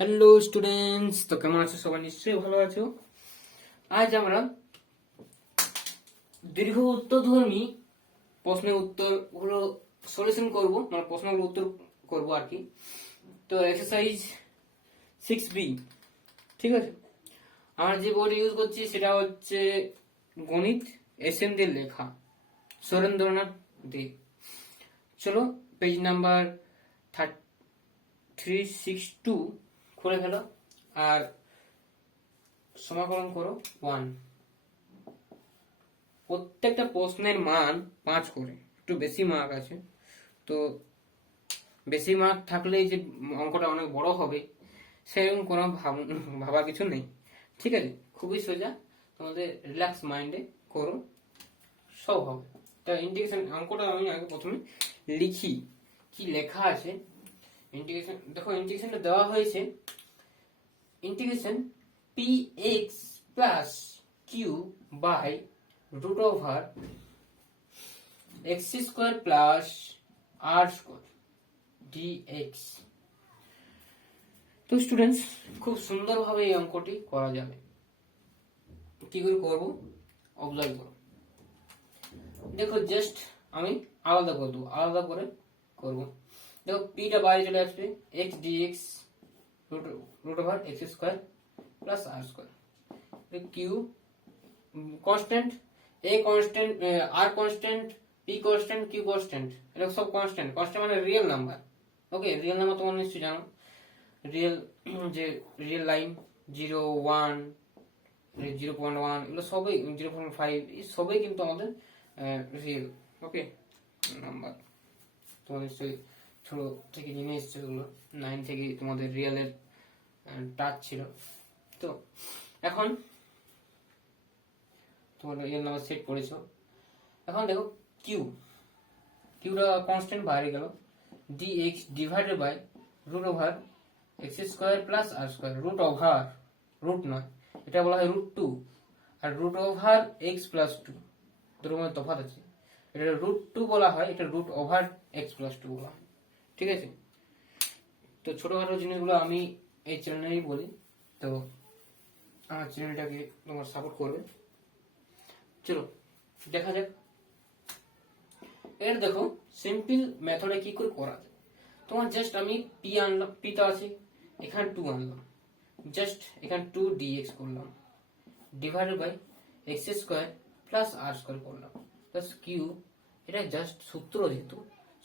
Hello students, তো কেমন আছো? সবাই নিশ্চয়ই ভালো আছো। আজ আমরা দীর্ঘ উত্তরধর্মী প্রশ্নের উত্তরগুলো সলিউশন করব, মানে প্রশ্নগুলো উত্তর করব আর কি। তো এক্সারসাইজ 6B, ঠিক আছে। আমরা যে বইটা ইউজ করছি সেটা হচ্ছে গণিত এসএম দিয়ে লেখা, সুরেন্দ্রনাথ দে। চলো পেজ নাম্বার 362 খুলে ফেলো আর সমাকলন করো 1। প্রত্যেকটা প্রশ্নের মান 5 করে, একটু বেশি মার্ক আছে। তো বেশি মার্ক থাকলেই যে অঙ্কটা অনেক বড় হবে সেরকম কোনো ভাবার কিছু নেই, ঠিক আছে। খুবই সোজা, তোমাদের রিল্যাক্স মাইন্ডে করো, সব হবে। তা ইন্টিগ্রেশন অঙ্কটা আমি আগে প্রথমে লিখি কি লেখা আছে। ইন্টিগ্রেশন দেখো, ইন্টিগ্রেশনটা দেওয়া হয়েছে integration P X plus Q by root over x square plus r square dx। তো স্টুডেন্টস, খুব সুন্দরভাবে এই অঙ্কটি করা যাবে। কি করে করব অবজার্ভ করো। দেখো জাস্ট আমি আলাদা করে দেবো, আলাদা করে করব। দেখো পিটা বাইরে চলে আসবে, x dx root over x square plus r square, Q constant, a constant, r constant, p constant, q constant, এটা সব কনস্ট্যান্ট। কনস্ট্যান্ট মানে রিয়েল নাম্বার। ওকে, রিয়েল নাম্বার তোমরা নিশ্চয়ই জানো। রিয়েল, যে রিয়েল লাইন 0, 1, 0.1, এগুলো সবই 0.5, এই সবই কিন্তু আমাদের রিয়েল। ওকে, নাম্বার তোমরা নিশ্চয়ই ছোট থেকে জেনে এসছো, এগুলো 9 থেকে তোমাদের রিয়েলের টাচ ছিল। তো এখন তোমরা রিয়েল নাম্বার সেট করেছো। এখন দেখো কিউটা কনস্ট্যান্ট বাইরে গেল, dx divided by root over x square plus R square. Root over, root নয়, এটা বলা হয় √2, আর রুট ওভার এক্স প্লাস 2 দুটোর মধ্যে তফাৎ আছে। এটা √2 বলা হয়, এটা রুট ওভার এক্স প্লাস 2 বলা হয়, ঠিক আছে। তো ছোটখাটো জিনিসগুলো আমি এই চ্যানেলেই বলি, তো আমার চ্যানেলটাকে তোমার সাপোর্ট করবে। চলো দেখা যাক। এর দেখো সিম্পল মেথডে কি করে করা যায়। তোমার জাস্ট আমি পি আনলাম, পি তো আছে, এখানে 2 আনলাম, জাস্ট এখানে 2 dx করলাম, divided by X square plus R square করলাম, প্লাস কিউ। এটা জাস্ট সূত্র, যেহেতু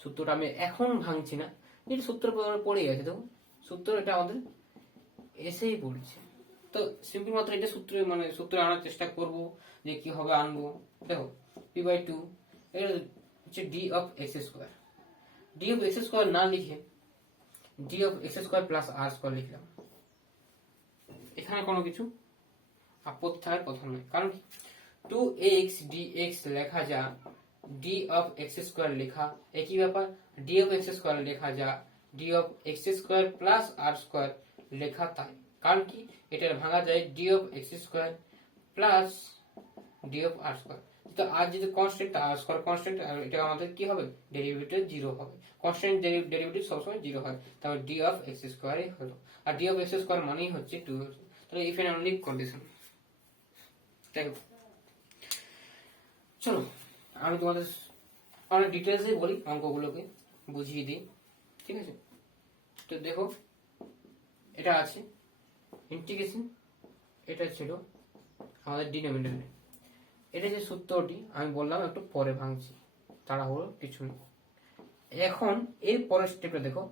সূত্রটা আমি এখন ভাঙছি না, এটা সূত্র পড়ে গেছে। দেখো সূত্র এটা আমাদের এসেই পড়েছে। তো সিম্পল মাত্র এটা সূত্র, মানে সূত্র আনার চেষ্টা করব যে কি হবে আনবো। দেখো p/2 এটা হচ্ছে d of X square. d of X square না লিখে d of X square plus R square লিখলাম। এখানে কোনো কিছু আপত্তি থাকার কথা নয়, কারণ 2x dx লেখা যা d অফ এক্স স্কোয়ার লেখা একই ব্যাপার, d অফ এক্স স্কোয়ার লেখা যা d of X square plus R square লেখা তাই। কারণ কি, এটা ভাঙা যায় d of X square plus d of R square. তো আর যদি কনস্ট্যান্ট, আর স্কোয়ার কনস্ট্যান্ট, আর এটা আমাদের কি হবে, ডেরিভেটিভ 0 হবে। কনস্ট্যান্ট ডেরিভেটিভ সবসময় 0 হয়, তাহলে d অফ এক্স স্কোয়ারই হলো। আর d অফ এক্স স্কোয়ার মানেই হচ্ছে 2। তাহলে ইফ এন্ড অনলি কন্ডিশন। দেখো চলো আমি তোমাদের অনেক ডিটেলসে বলি, অঙ্কগুলোকে বুঝিয়ে দিই, ঠিক আছে। তো দেখো এটা আছে ইন্টিগ্রেশন, এটা ছিল আমাদের ডিনোমিনেটরে। এটা যে সূত্রটি আমি বললাম একটু পরে ভাঙছি, তাড়াহুড়ো কিছু নেই। এখন এর পরের স্টেপটা দেখো,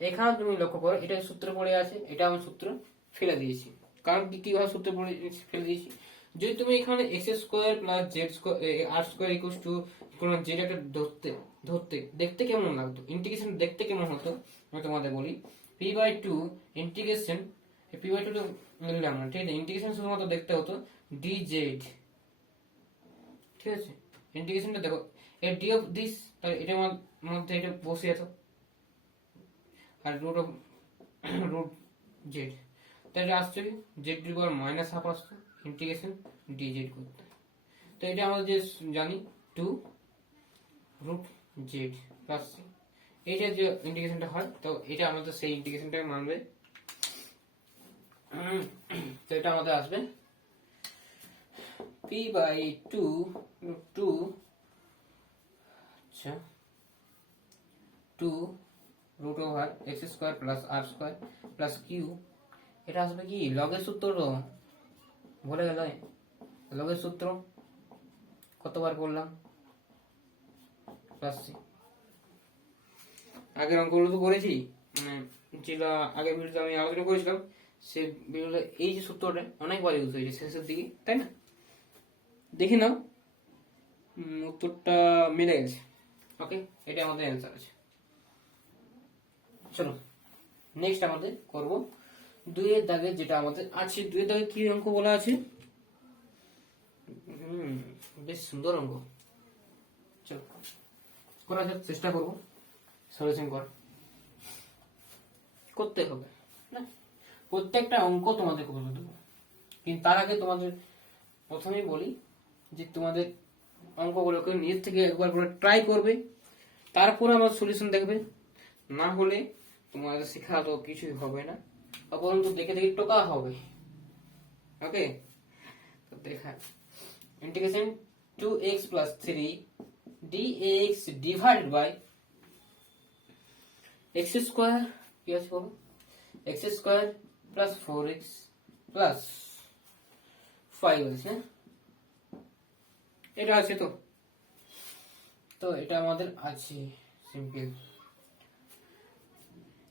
এখানে তুমি লক্ষ্য করো এটা সূত্র পড়ে আছে, এটা আমি সূত্র ফেলে দিয়েছি। কারণ কিভাবে সূত্র পড়ে ফেলে দিয়েছি, যদি তুমি এখানে X square plus Z square R square equal to কোন জেড একটা ধরতে দেখতে কেমন লাগতো, ইন্টিগ্রেশন দেখতে কেমন হতো আমি তোমাদের বলি। p/2 ইন্টিগ্রেশন, p/2 তো নিলাম না, ঠিক আছে। ইন্টিগ্রেশন শুধুমাত্র দেখতে হতো dz, ঠিক আছে। ইন্টিগ্রেশনটা দেখো, এর ডি অফ দিস, তাহলে এটার মধ্যে এটা বসে যেত, আর রুট অফ রুট জেড, তাহলে আসছে Z to power minus half আসতো ইন্টিগ্রেশন ডিজেড করতে। তো এটা আমরা যে জানি 2 রুট জেড প্লাস সি, এইটা যে ইন্টিগ্রেশনটা হয়, তো এটা আমাদের সেই ইন্টিগ্রেশনটাকে মানবে। তো এটা আমাদের আসবে p বাই 2 2 আচ্ছা 2 root over x square plus আর স্কোয়ার প্লাস কিউ। এটা আসবে কি লগের সূত্র, ভুলে গেল লগের সূত্র কতবার করলাম, প্লাস সি। আগের অঙ্কগুলো তো করেছি, যেটা আগের ভিডিওতে আমি আলোচনা করেছিলাম, সে ভিডিওতে এই যে সূত্রটা অনেকবার ইউজ হয়েছে শেষের দিকে, তাই না? দেখে নাও, উত্তরটা মিলে গেছে। ওকে, এটা আমাদের অ্যান্সার আছে। চলো নেক্সট আমাদের করব দুইয়ের দাগে, যেটা আমাদের আছে দুইয়ের দাগে কি অঙ্ক বলা আছে, বেশ সুন্দর অঙ্ক। চলো করা যাক, চেষ্টা করবো সলিউশন করতে হবে না। প্রত্যেকটা অঙ্ক তোমাদের করে দেবো, কিন্তু তার আগে তোমাদের প্রথমেই বলি যে তোমাদের অঙ্কগুলোকে নিজের থেকে একবার করে ট্রাই করবে, তারপর আমার সলিউশন দেখবে। না হলে তোমাদের শেখা তো কিছুই হবে না, অপরন্তু দেখে দেখে টোকা হবে। ওকে, তো দেখা integration 2x plus 3 dx divided by x square কি আছে বলো, x square plus 4x plus 5 আছে, এটা আছে। তো এটা আমাদের আছে সিম্পল,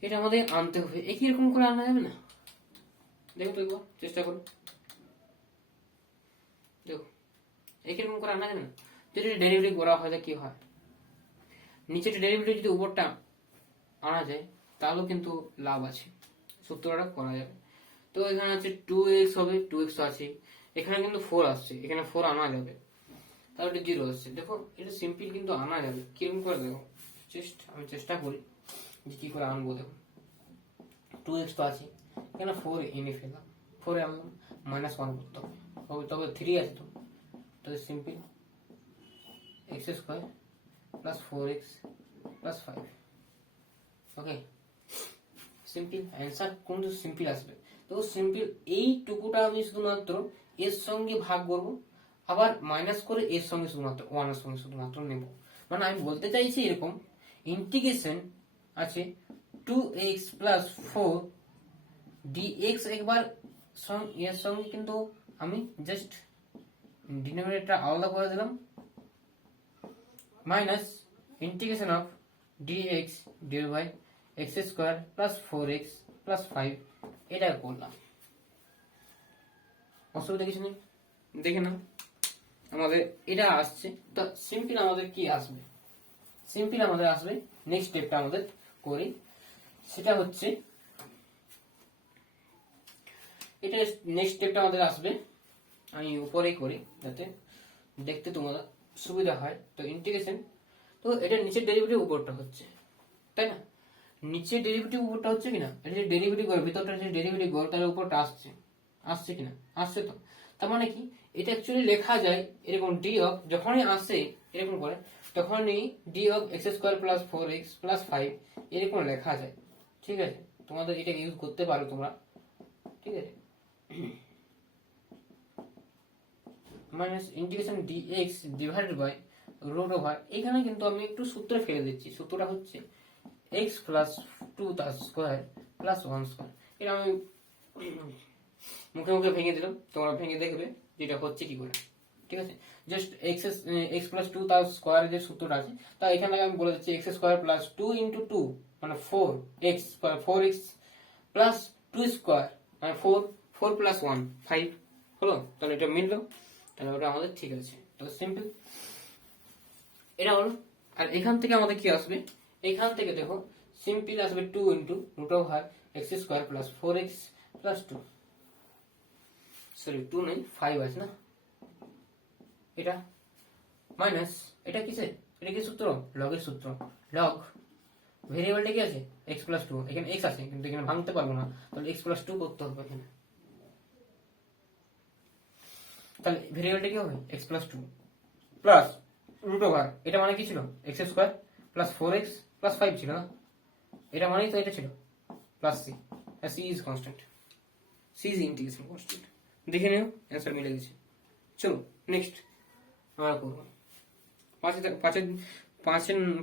এটা আমাদের আনতে হবে। একই রকম করে আনা যাবে না? দেখো তো একবার চেষ্টা করো, দেখো একই রকম করে আনা যাবে না? যদি ডেরিভেটিভ করা হয় কি হয়, নিচের ডেরিভেটিভ যদি উপরটা আনা যায় তাহলেও কিন্তু লাভ আছে, সূত্রটা করা যাবে। তো এখানে আছে 2x হবে, 2x আছে, এখানে কিন্তু 4 আসছে, এখানে 4 আনা যাবে, তাহলে 0 আসছে। দেখো এটা সিম্পল কিন্তু আনা যাবে। কিরকম করে দেখো, আমি চেষ্টা করি যে কি করে আনবো। দেখো 2x তো আছে, এখানে 4 এনে ফেললাম, 4 এ আনলাম, -1 করতে হবে, তবে 3 আছে তো simple x square plus 4x plus 5। ওকে, সিম্পল অ্যান্সার কোন সিম্পল আসবে। তো সিম্পল এইটুকুটা আমি শুধুমাত্র এর সঙ্গে ভাগ করব, আবার মাইনাস করে এর সঙ্গে শুধুমাত্র 1 এর সঙ্গে শুধুমাত্র নেব। মানে আমি বলতে চাইছি এরকম, ইন্টিগ্রেশন আছে 2x প্লাস 4 dx, একবার এর সঙ্গে কিন্তু আমি জাস্ট ডিনোমিনেটরটা আলাদা করে দিলাম, minus integration of dx divide by x square plus 4x plus 5, এটা করলাম। অসুবিধা কিছু নেই, দেখে নাও আমাদের এটা আসছে। তো সিম্পল আমাদের কি আসবে, সিম্পল আমাদের আসবে নেক্সট স্টেপটা আমাদের করি, সেটা হচ্ছে এটা নেক্সট স্টেপটা আমাদের আসবে, আমি উপরেই করি যাতে দেখতে তোমাদের সুবিধা হয়। তো ইন্টিগ্রেশন, তো এটা নিচের ডেরিভেটিভ উপরটা হচ্ছে, তাই না? নিচের ডেরিভেটিভ উপরটা হচ্ছে কিনা, এটা যে ডেরিভেটিভ গড় ভিতরটা যে ডেরিভেটিভ গড় তার উপরটা আসছে কিনা, আসছে। তো তার মানে কি, এটা অ্যাকচুয়ালি লেখা যায় এরকম ডি অফ, যখনই আসে এরকম করে তখনই D of X square plus 4x plus 5 এরকম লেখা যায়। ঠিক আছে, তোমাদের এটা ইউজ করতে পারো তোমরা, ঠিক আছে। Minus integration dx divided by root over, এখানে কিন্তু আমি একটু সূত্র ফেলে দিচ্ছি, সূত্রটা হচ্ছে x প্লাস 2 তার স্কোয়ার প্লাস 1 স্কোয়ার। এটা আমি মুখে মুখে ভেঙে দিলাম, তোমরা ভেঙে দেখবে যেটা হচ্ছে কি করে। ঠিক আছে, জাস্ট x প্লাস 2 তার স্কোয়ার যে সূত্রটা আছে, তা এখানে আমি বলে দিচ্ছি x স্কোয়ার প্লাস 2 ইন্টু 2 মানে 4x square, 4x plus 2 square মানে 4 প্লাস 1 5 হলো। তাহলে এটা মিললো, তাহলে ওটা আমাদের ঠিক আছে। তো সিম্পল এটা হলো। আর এখান থেকে আমাদের কি আসবে, এখান থেকে দেখো সিম্পল আসবে 2 into root over x square plus 4x plus 2, sorry 2 নেই 5 আছে না, এটা মাইনাস এটা কিসের, এটা কি সূত্র, লগের সূত্র। লগ ভেরিয়েবলটা কি আছে x প্লাস 2, এখানে x আছে কিন্তু এখানে ভাঙতে পারবো না, তাহলে x প্লাস 2 করতে হবে এখানে। তাহলে ভেরিয়েবলটা কি হবে x plus 2 plus root over, এটা মানে কি ছিল x square plus 4x plus 5 ছিল না, এটা মানেই তো এটা ছিল plus c, c is constant, c is integration constant. দেখে নিও অ্যান্সার মিলে গেছে। চলো নেক্সট আমরা করবো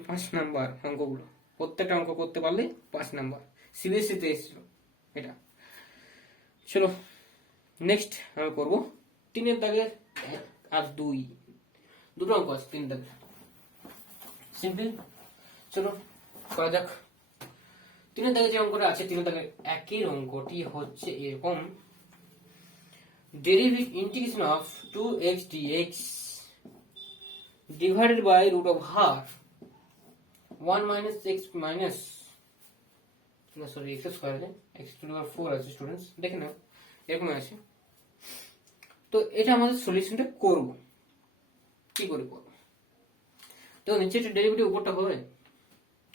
পাঁচ নাম্বার অঙ্কগুলো। প্রত্যেকটা অঙ্ক করতে পারলে 5 নাম্বার, সিবিএসসিতে এসেছিল এটা। চলো নেক্সট আমরা করবো 3 দাগের 1 আর 2, দুটো অঙ্ক আছে 3 দাগের, সিম্পল। চলো করা যাক। 3 দাগের যে অঙ্কটা আছে, 3 দাগের 1 অঙ্কটি হচ্ছে এরকম, derivative integration of 2x dx divided by root of r 1 minus x minus sorry x square আছে, x to the power 4 আছে স্টুডেন্টস, দেখে নাও এরকম আছে। তো এটা আমাদের সলিউশনটা করব, কি করে করব? তো নিচে একটা ডেরিভেটিভ উপরটা হবে,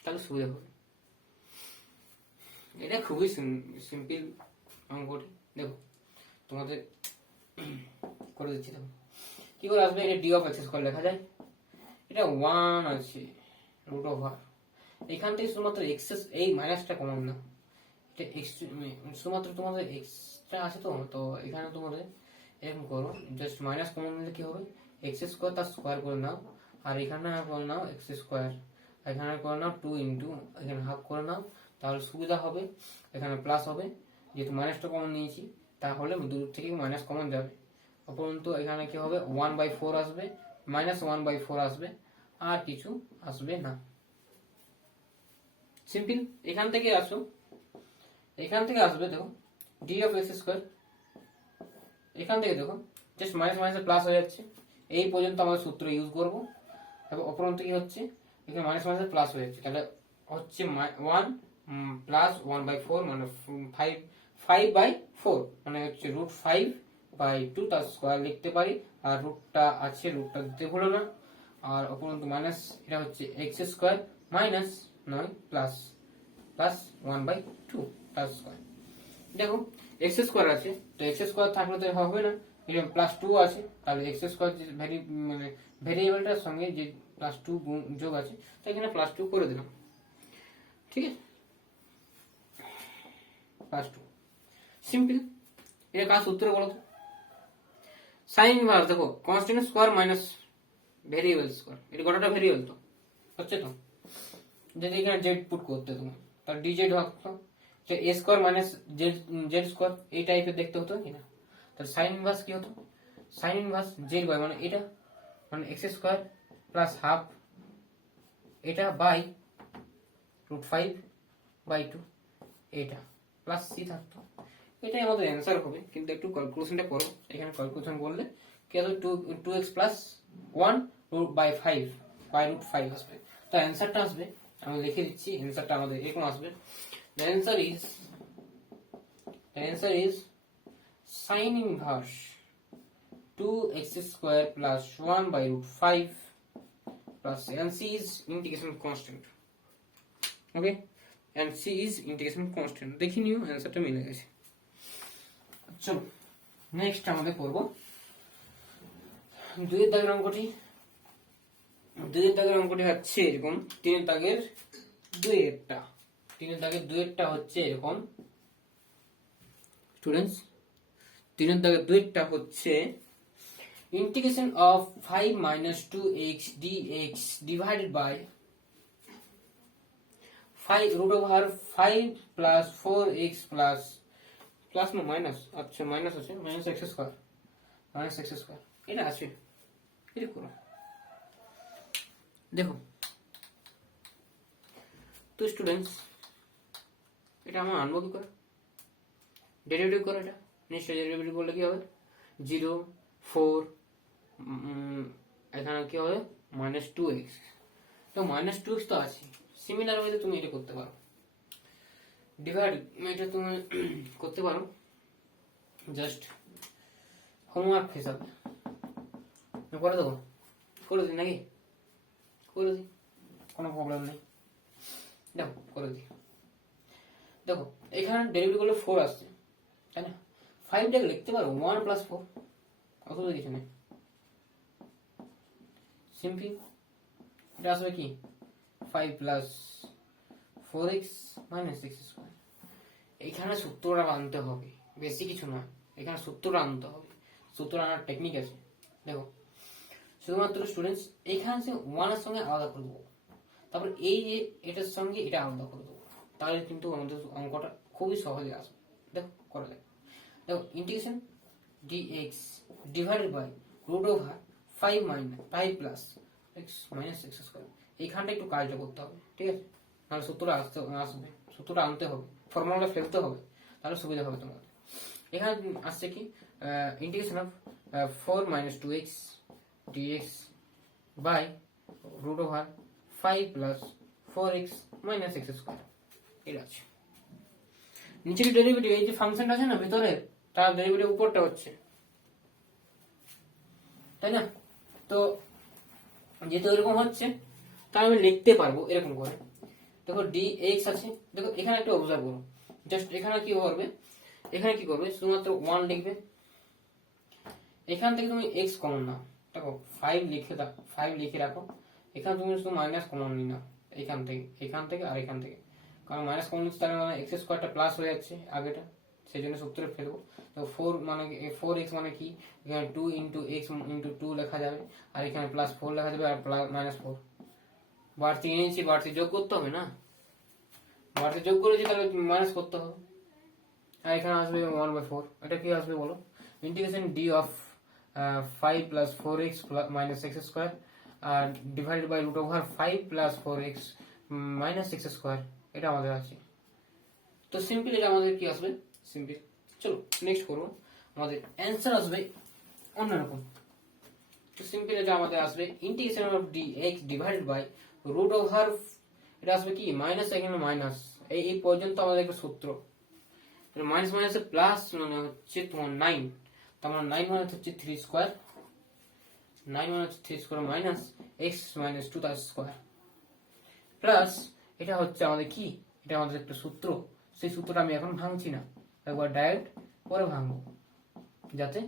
তাহলে সুবিধা হবে। এটা খুবই সিম্পল অঙ্কটি। দেখো তোমাদের করে দিচ্ছি, দেখো কি করে আসবে। এটা ডি অফ এক্স স্কয়ার লেখা যায়, এটা 1 আছে রুট ওভার, এখান থেকে শুধুমাত্র এক্স, এই মাইনাসটা কমন না, এটা এক্স শুধুমাত্র তোমাদের এক্সটা আছে। তো এখানে তোমাদের এরকম করো, জাস্ট মাইনাস কমন নিলে কি হবে, এক্স স্কয়ার তার স্কয়ার করে নাও, আর এখানে করে নাও এক্স স্কয়ার, এখানে করে নাও 2 ইন্টু, এখানে হাফ করে নাও, তাহলে সুবিধা হবে। এখানে প্লাস হবে, যেহেতু মাইনাসটা কমন নিয়েছি, তাহলে দূর থেকে মাইনাস কমন যাবে। উপরন্তু এখানে কি হবে, 1/4 আসবে, মাইনাস 1/4 আসবে, আর কিছু আসবে না। সিম্পল। এখান থেকে আসো, এখান থেকে আসবে, দেখো ডি অফ এক্স স্কয়ার, এখান থেকে দেখো জাস্ট মাইনাস মাইনাস প্লাস হয়ে যাচ্ছে, এই পর্যন্ত আমরা সূত্র ইউজ করব। এবং উপরন্তু কি হচ্ছে, এখানে মাইনাস মাইনাস প্লাস হয়ে যাচ্ছে, তাহলে হচ্ছে 1 প্লাস 1/4 মানে 5/4 মানে হচ্ছে √5/2, তার স্কয়ার লিখতে পারি, আর রুটটা আছে, রুটটা দিতে ভুলো না। আর উপরন্তু মাইনাস, এটা হচ্ছে এক্স স্কয়ার মাইনাস 9 প্লাস 1/2 তার স্কয়ার। দেখো এক্স স্কয়ার আছে, তো এক্স স্কয়ার থাকলে তো হবে না, এটা +2 আছে, তাহলে এক্স স্কয়ার যে মানে ভেরিয়েবলটার সঙ্গে যে +2 যোগ আছে, তো এখানে +2 করে দিলাম, ঠিক আছে, +2 সিম্পল। এটা কাজ সূত্র বলো তো, সাইন ইনভার্স, দেখো constant square minus variable square, এটা গোটাটা ভেরিয়েবল তো হচ্ছে। তো যদি এখানে জেড পুট করতে তোমার, তার ডিজেড হতো, তো এ স্কয়ার মাইনাস জেড স্কয়ার, এই টাইপের দেখতে হতো কিনা। তাহলে সাইন ইনভার্স কি হতো, সাইন ইনভার্স জেড বাই মানে এটা, মানে এক্স স্কয়ার প্লাস হাফ এটা বাই √5/2, এটা প্লাস সি থাকতো। এটাই আমাদের অ্যান্সার হবে, কিন্তু একটু ক্যালকুলেশনটা করো। এখানে ক্যালকুলেশন করলে কি হবে, 2x + 1/5 আসবে। তো অ্যান্সারটা আসবে, আমি লিখে দিচ্ছি, অ্যান্সারটা আমাদের এরকম আসবে। The answer is sin inverse 2x² plus 1/5 plus, and c is integration constant. Okay, and c is integration constant. দেখি নিও অ্যান্সারটা মিলে গেছে। চলো নেক্সট আমাদের করব 2 দাগের অঙ্কটি। 2 দাগের অঙ্কটি হচ্ছে এরকম, 3 দাগের 2-এরটা, 3 দাগের 2-এরটা হচ্ছে এরকম স্টুডেন্টস, 3 দাগের 2-এরটা হচ্ছে integration of 5 - 2x dx divided by 5 plus 4x plus no minus, আচ্ছা মাইনাস আছে, মাইনাস এক্স স্কয়ার, এটা আছে, এটা করো। দেখো তো স্টুডেন্টস, এটা আমরা আনবো কি করে, ডেরিভেটিভ করো। এটা নিশ্চয়ই ডেরিভেটিভ করলে কি হবে, 0 4, এখানে কি হবে -2x, তো -2x তো আছে। সিমিলার ওয়েতে তুমি এটা করতে পারো, ডিভাইড এটা তুমি করতে পারো, জাস্ট হোমওয়ার্ক হিসাবে করে দেবো, করে দিই নাকি, করে দিই, কোনো প্রবলেম নেই। দেখো করে দিই, দেখো এখানে ডেরিভেটিভ করলে 4 আসছে, তাই না, 5টাকে লিখতে পারো 1 + 4, অসুবিধা কিছু নেই, সিম্পল। এটা আসবে কি 5 + 4x - x²। এখানে সূত্রটা আনতে হবে, বেশি কিছু নয়, এখানে সূত্রটা আনতে হবে, সূত্র আনার টেকনিক আছে। দেখো শুধুমাত্র স্টুডেন্টস এখানে যে ওয়ানের সঙ্গে আলাদা করে দেবো, তারপর এই যে এটার সঙ্গে এটা আলাদা করে দেবো, তাহলে কিন্তু আমাদের অঙ্কটা খুবই সহজে আসবে। দেখো করা যায়। দেখো integration dx divided by root over 5 plus x minus x square, এইখানটা একটু কাজটা করতে হবে, ঠিক আছে? নাহলে সূত্রটা আসবে, সূত্রটা আনতে হবে, ফর্মুলাটা ফেলতে হবে, তাহলে সুবিধা হবে তোমাদের। এখানে আসছে কি integration of 4 minus 2x dx by root over 5 plus 4x minus x square, এটা আছে। নিচের ডেরিভেটিভ এই যে ফাংশনটা আছে না ভিতরে, তার ডেরিভেটিভ উপরটা হচ্ছে, তাই না? তো যেহেতু এরকম হচ্ছে, তাহলে আমি লিখতে পারবো এরকম করে। দেখো dx আছে, দেখো এখানে একটা অবজার্ভ করো, জাস্ট এখানে কি করবে, এখানে কি করবে, শুধুমাত্র 1 লিখবে, এখান থেকে তুমি x কমন নাও, দেখো 5 লিখে রাখো, এখানে তুমি শুধু মাইনাস কমন নিয়ে নাও, এখান থেকে আর এখান থেকে, কারণ মাইনাস কমন নিচ্ছে তার মানে এক্স স্কোয়ারটা প্লাস হয়ে যাচ্ছে আগেটা, সেই জন্য সূত্রে ফেলবো। তো 4 মানে 4x মানে কি, এখানে 2 ইন্টু এক্স ইন্টু 2 লেখা যাবে, আর এখানে প্লাস 4 লেখা যাবে, আর মাইনাস 4 বাড়তি এনেছি, বাড়তি যোগ করতে হবে না, বাড়তি যোগ করেছি তাহলে মাইনাস করতে হবে, আর এখানে আসবে 1/4, এটা কি আসবে বলো, integration d of 5 plus 4x minus x square আর divided by root over 5 plus 4x minus x square, এটা আমাদের আছে। তো সিম্পল এটা আমাদের কি আসবে, সিম্পল। চলো নেক্সট করবো, আমাদের অ্যান্সার আসবে অন্যরকম। তো সিম্পল এটা আমাদের আসবে integration of dx divided by root over, এটা আসবে কি মাইনাস, এখানে মাইনাস, এই পর্যন্ত আমাদের একটা সূত্র, মাইনাস মাইনাস প্লাস মানে হচ্ছে তোমার 9, তার মানে 9 মানে হচ্ছে 3 স্কোয়ার, 9 মানে হচ্ছে 3 স্কোয়ার মাইনাস এক্স মাইনাস 2 তার স্কোয়ার প্লাস, এটা হচ্ছে আমাদের কি, এটা আমাদের একটা সূত্র, সেই সূত্রটা আমি এখন ভাঙছি না, একবার ডাইরেক্ট পরে ভাঙবো, যাতে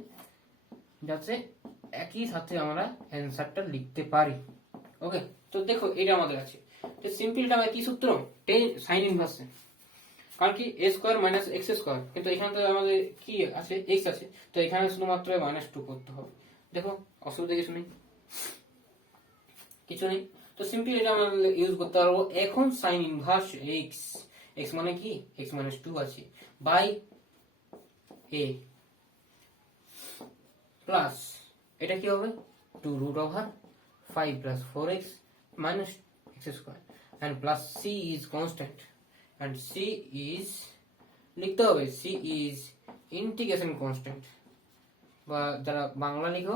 যাতে একই সাথে আমরা অ্যান্সারটা লিখতে পারি। ওকে, তো দেখো এটা আমাদের আছে, তো সিম্পলটা আমাদের কি সূত্র, টেন সাইন ইনভার্সে, কারণ কি এ স্কোয়ার মাইনাস এক্স স্কোয়ার, কিন্তু এখানে তো আমাদের কি আছে, এক্স আছে, তো এখানে শুধুমাত্র -2 করতে হবে। দেখো অসুবিধা কিছু নেই, তো সিম্পলি এটা আমরা ইউজ করতে পারবো। এখন সাইন ইনভার্স এক্স, এক্স মানে কি, এক্স মাইনাস 2 আছে, বাই এ প্লাস এটা কি হবে 2 root over 5 plus 4x minus x square and plus c is constant, and c is লিখতে হবে c is ইন্টিগ্রেশন কনস্ট্যান্ট, বা যারা বাংলা লিখো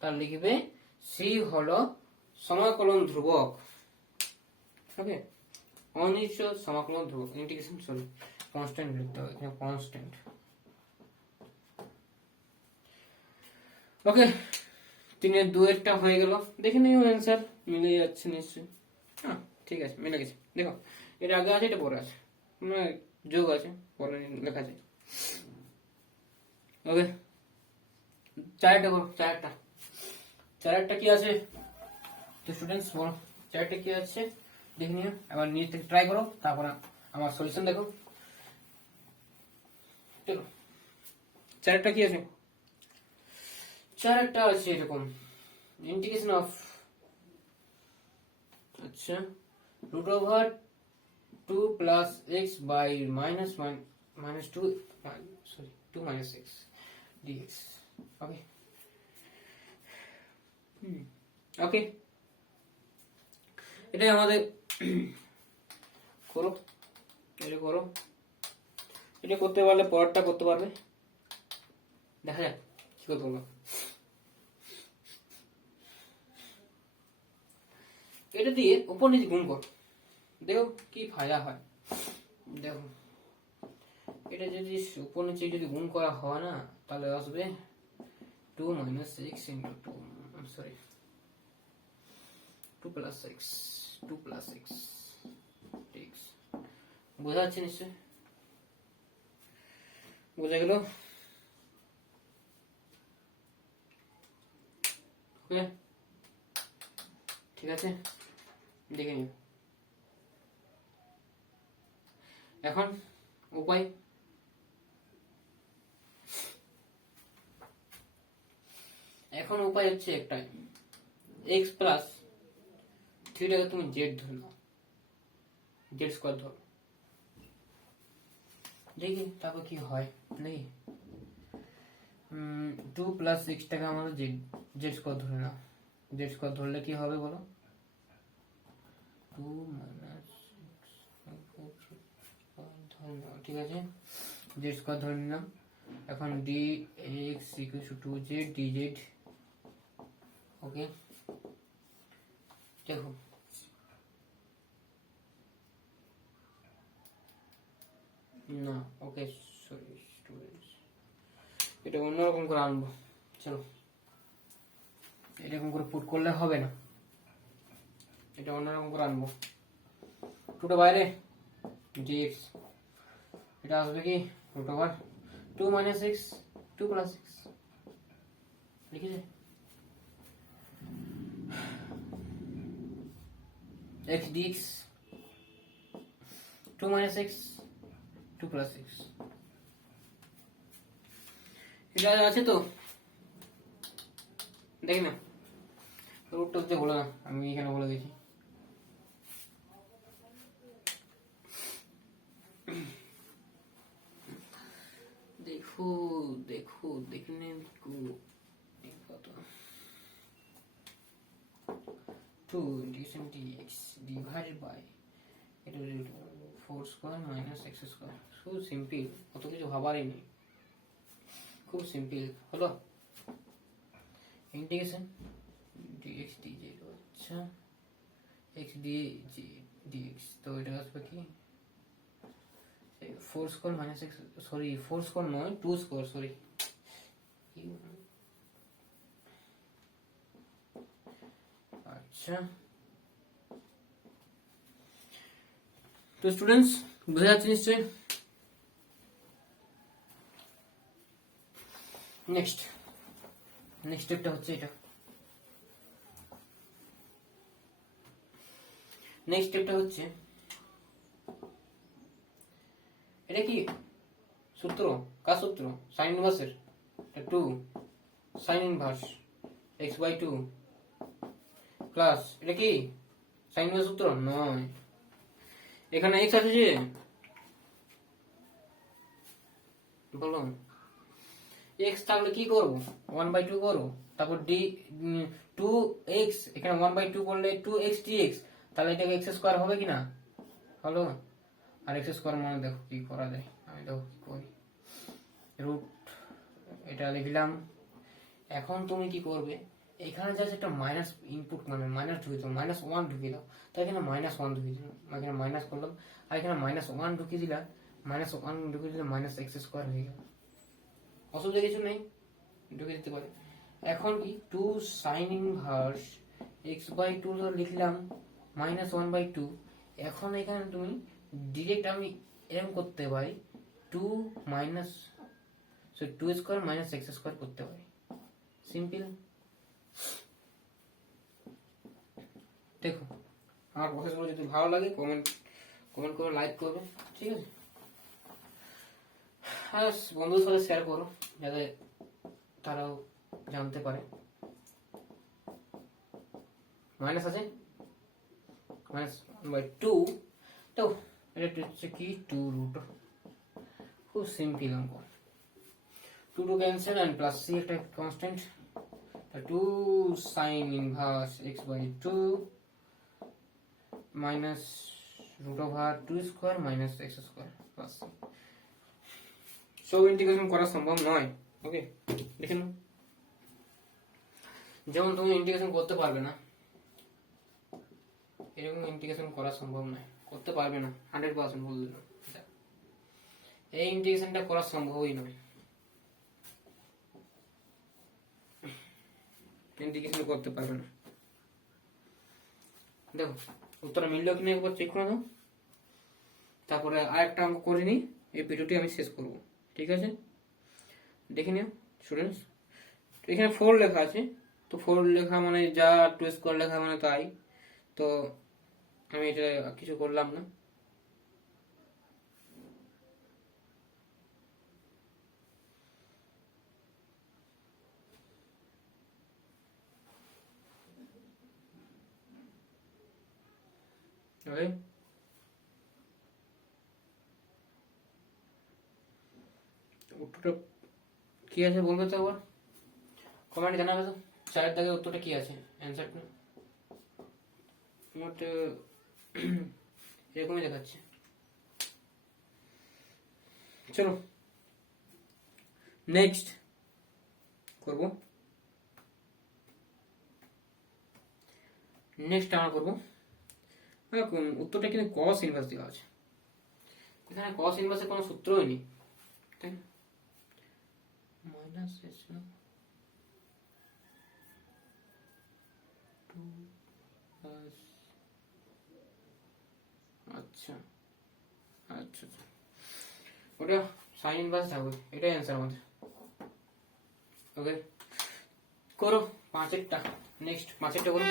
তারা লিখবে c হলো সমাকলন ধ্রুবক। ওকে, অনিশ্চ সমাকলন ধ্রুবক, ইন্টিগ্রেশন সরি কনস্ট্যান্ট লিখতে হবে এখানে, কনস্ট্যান্ট। ওকে, 3-2 হয়ে গেল, দেখে নিও অ্যান্সার মিলে যাচ্ছে নিশ্চয়ই। হ্যাঁ ঠিক আছে, মিলে গেছে। দেখো এটা আগে আছে, এটা পরে আছে, যোগ আছে, পরে লেখা যায়। ওকে, চারটা করো, চারটা কি আছে তো স্টুডেন্টস বলো, চারটা কি আছে দেখে নিও, এবার নিজে থেকে ট্রাই করো, তারপর আমার সলিউশন দেখো। চলো চারটা কি আছে, চারটা আছে এরকম, ইন্টিগ্রেশন অফ, আচ্ছা root over 2 plus x by minus 2 sorry 2 minus x dx. Okay okay, এটাই আমাদের করো, এটা করো, এটা করতে পারলে পরেরটা করতে পারবে, দেখা যাক কি করতে পারবো। এটা দিয়ে উপর নিচে গুণ কর, দেখো কি ফায়দা হয়। দেখো এটা যদি উপর নিচে যদি গুণ করা হয় না, তাহলে আসবে 2 minus x into 2 sorry 2 plus x x, বোঝা যাচ্ছে নিশ্চয়, বোঝা গেল? ওকে ঠিক আছে, দেখে নিও। এখন উপায় এখন উপায় হচ্ছে একটাই, এক্স প্লাস থ্রিটাকে তুমি জেড ধরে নাও, জেড স্কোয়ার ধরো, দেখি তারপর কি হয়। দেখি 2 প্লাস 6টাকে আমাদের জেড স্কোয়ার ধরে নাও, জেড স্কোয়ার ধরলে কি হবে বলো, 2 মাইনাস ধরে নাও, ঠিক আছে, জেড স্কোয়ার ধরে নিলাম। এখন D x equal to 2z dz, ওকে। দেখো না, ওকে সরি স্টুডেন্টস, এটা অন্যরকম করে আনবো, চলো এরকম করে পুট করলে হবে না, এটা অন্যরকম করে আনবো। টুটা বাইরে dx, এটা আসবে কি root over 2 minus x 2 plus x, লিখেছে x dx 2 minus x 2 plus x, এটা আছে তো, দেখি না রুটটা হচ্ছে বলে না, আমি এখানে বলে দিয়েছি। দেখো দেখো দেখনে কত 2 integration dx divided by এটা 4 square minus x square, so simple, অত কিছু ভাবারই নেই, খুব সিম্পল হলো। ইন্টিগ্রেশন dx dz, আচ্ছা x dx, তো এটা আসবে কি 4 square minus x, sorry 4 square নয় 2 স্কয়ার, সরি আচ্ছা। তো স্টুডেন্টস বুঝে যাচ্ছে নিশ্চয়ই। নেক্সট স্টেপটা হচ্ছে এটা, নেক্সট স্টেপটা হচ্ছে এটা কি সূত্র, কার সূত্র, সাইন ইনভার্সের, 2 সাইন ইনভার্স x/2 প্লাস এটা কি সাইন ইনভার্স সূত্র নয়, এখানে x আছে যে, বলো x থাকলে কি করব 1/2 করব, তারপর d 2x, এখানে 1/2 করলে 2x dx, তাহলে এটাকে x স্কয়ার হবে কিনা, হলো। আর x স্কয়ার মানে দেখো কি করা যায়, আমি দেখো কি করি, রুট এটা লিখলাম। এখন তুমি কি করবে, এখানে জাস্ট একটা মাইনাস ইনপুট, মানে মাইনাস ঢুকিয়ে দাও, -1 ঢুকিয়ে দাও, তাই এখানে -1 ঢুকিয়ে দিলাম, এখানে মাইনাস করলাম, আর এখানে -1 ঢুকিয়ে দিলাম, -1 ঢুকিয়ে দিলে x স্কয়ার হয়ে গেল, অসুবিধা কিছু নেই, ঢুকিয়ে দিতে পারে। এখন কি 2 সাইন ইনভার্স x/2 লিখলাম -1/2, এখন এখানে তুমি ডিরেক্ট আমি এরকম করতে পারি 2 স্কয়ার মাইনাস x স্কয়ার করতে পারি, সিম্পল। দেখো আমার প্রসেসগুলো যদি ভালো লাগে কমেন্ট করে লাইক করবে, ঠিক আছে, আর বন্ধুদের সাথে শেয়ার করো যাতে তারাও জানতে পারে। মাইনাস আছে -1/2, তো এটা হচ্ছে কি 2 রুট, খুব সিম্পল অঙ্ক, 2 ক্যান্সেল এন্ড প্লাস c একটা constant, 2 sin inverse x/2 minus √2 square minus x square plus c, সব ইন্টিগ্রেশন করা সম্ভব নয়, ওকে দেখে নাও। যেমন তুমি ইন্টিগ্রেশন করতে পারবে না, এরকম ইন্টিগ্রেশন করা সম্ভব নয়, করতে পারবে না 100% বলে দিলাম, এই ইন্টিগ্রেশনটা করা সম্ভবই নয়, ইন্টিগ্রেশন করতে পারবে না। দেখো উত্তরটা মিললো কিনা একবার চেক করে দাও, তারপরে আরেকটা অঙ্ক করে নিই, এই ভিডিওটি আমি শেষ করব, ঠিক আছে, দেখে নিও স্টুডেন্টস। এখানে 4 লেখা আছে, তো 4 লেখা মানে যা 2 স্কয়ার লেখা মানে তাই, তো আমি এটা কিছু করলাম না। ওকে, উত্তরটা কি আছে বলবে তো আবার, কমেন্টে জানাবে তো। 4 দাগের উত্তরটা কি আছে, অ্যান্সারটা তোমার তো এরকমই দেখাচ্ছে। চলো নেক্সট করব। নেক্সট আমরা করবো, উত্তরটা কিন্তু কস ইনভার্স দেওয়া আছে। এখানে কস ইনভার্সের কোনো সূত্রই নেই, তাই না? মাইনাস এস না, 2 প্লাস, আচ্ছা আচ্ছা আচ্ছা, ওটা সাইন ইনভার্স থাকবে, এটাই অ্যান্সার আমাদের। ওকে, করো 5 এরটা, নেক্সট 5 এরটা করো।